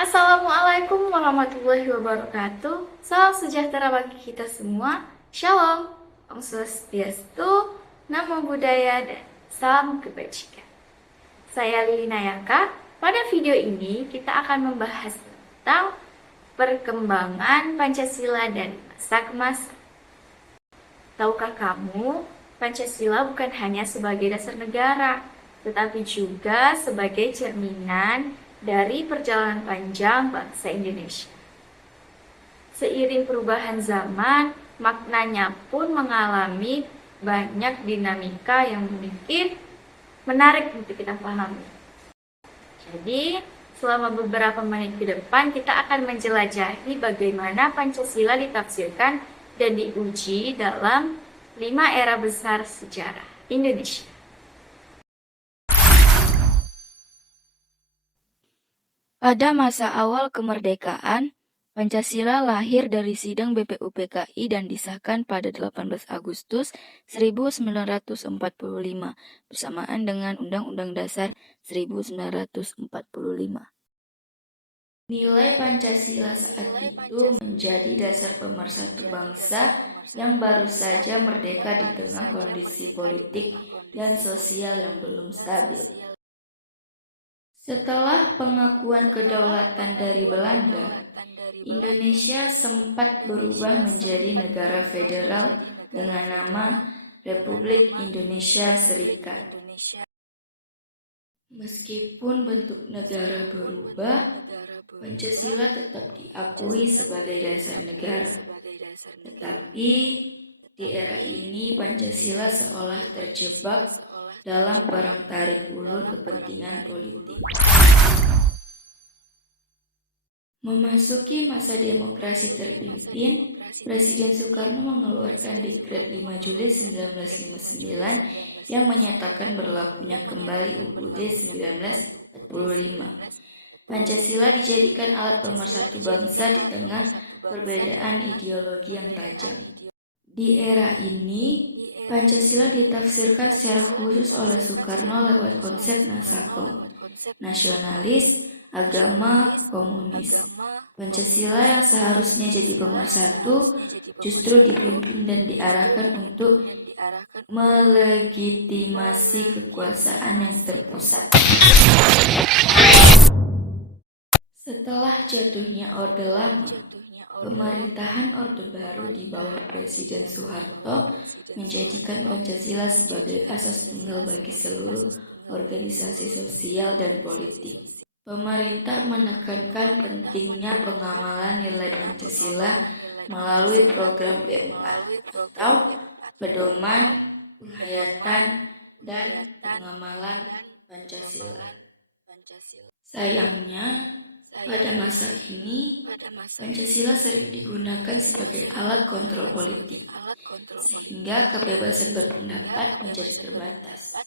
Assalamualaikum warahmatullahi wabarakatuh. Salam sejahtera bagi kita semua. Shalom, Om Swastiastu, Namo Buddhaya, dan salam kebajikan. Saya Lili Nayaka. Pada video ini kita akan membahas tentang perkembangan Pancasila dan masa ke masa. Tahukah kamu, Pancasila bukan hanya sebagai dasar negara, tetapi juga sebagai cerminan dari perjalanan panjang bangsa Indonesia. Seiring perubahan zaman, maknanya pun mengalami banyak dinamika yang mungkin menarik untuk kita pahami. Jadi, selama beberapa menit ke depan kita akan menjelajahi bagaimana Pancasila ditafsirkan dan diuji dalam 5 era besar sejarah Indonesia. Pada masa awal kemerdekaan, Pancasila lahir dari sidang BPUPKI dan disahkan pada 18 Agustus 1945 bersamaan dengan Undang-Undang Dasar 1945. Nilai Pancasila saat itu menjadi dasar pemersatu bangsa yang baru saja merdeka di tengah kondisi politik dan sosial yang belum stabil. Setelah pengakuan kedaulatan dari Belanda, Indonesia sempat berubah menjadi negara federal dengan nama Republik Indonesia Serikat. Meskipun bentuk negara berubah, Pancasila tetap diakui sebagai dasar negara. Tetapi di era ini Pancasila seolah terjebak dalam perang tarik ulur kepentingan politik. Memasuki masa demokrasi terpimpin, Presiden Soekarno mengeluarkan Dekret 5 Juli 1959 yang menyatakan berlakunya kembali UUD 1945. Pancasila dijadikan alat pemersatu bangsa di tengah perbedaan ideologi yang tajam. Di era ini, Pancasila ditafsirkan secara khusus oleh Soekarno lewat konsep Nasakom, nasionalis, agama, komunis. Pancasila yang seharusnya jadi pemersatu justru dipimpin dan diarahkan untuk melegitimasi kekuasaan yang terpusat. Setelah jatuhnya Orde Lama, pemerintahan Orde Baru di bawah Presiden Soeharto menjadikan Pancasila sebagai asas tunggal bagi seluruh organisasi sosial dan politik. Pemerintah menekankan pentingnya pengamalan nilai Pancasila melalui program P4 atau Pedoman Penghayatan dan Pengamalan Pancasila. Sayangnya, pada masa ini, Pancasila sering digunakan sebagai alat kontrol politik, sehingga kebebasan berpendapat menjadi terbatas.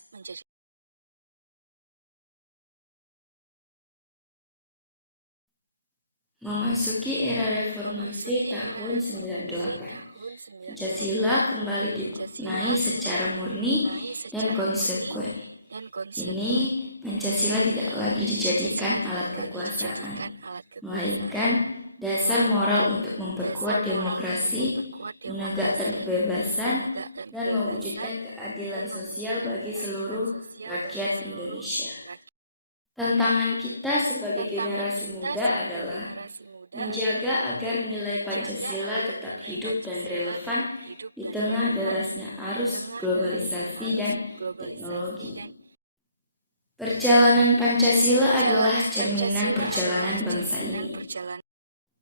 Memasuki era reformasi tahun 98, Pancasila kembali dimaknai secara murni dan konsekuen. Kini, Pancasila tidak lagi dijadikan alat kekuasaan, melainkan dasar moral untuk memperkuat demokrasi, menegakkan kebebasan, dan mewujudkan keadilan sosial bagi seluruh rakyat Indonesia. Tantangan kita sebagai generasi muda adalah menjaga agar nilai Pancasila tetap hidup dan relevan di tengah derasnya arus globalisasi dan teknologi. Perjalanan Pancasila adalah cerminan perjalanan bangsa ini.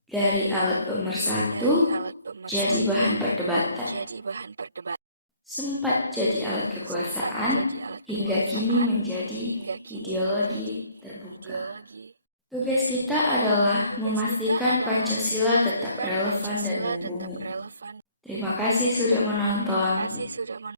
Dari alat pemersatu jadi bahan perdebatan, sempat jadi alat kekuasaan, hingga kini menjadi ideologi terbuka. Tugas kita adalah memastikan Pancasila tetap relevan dan membumi. Terima kasih sudah menonton.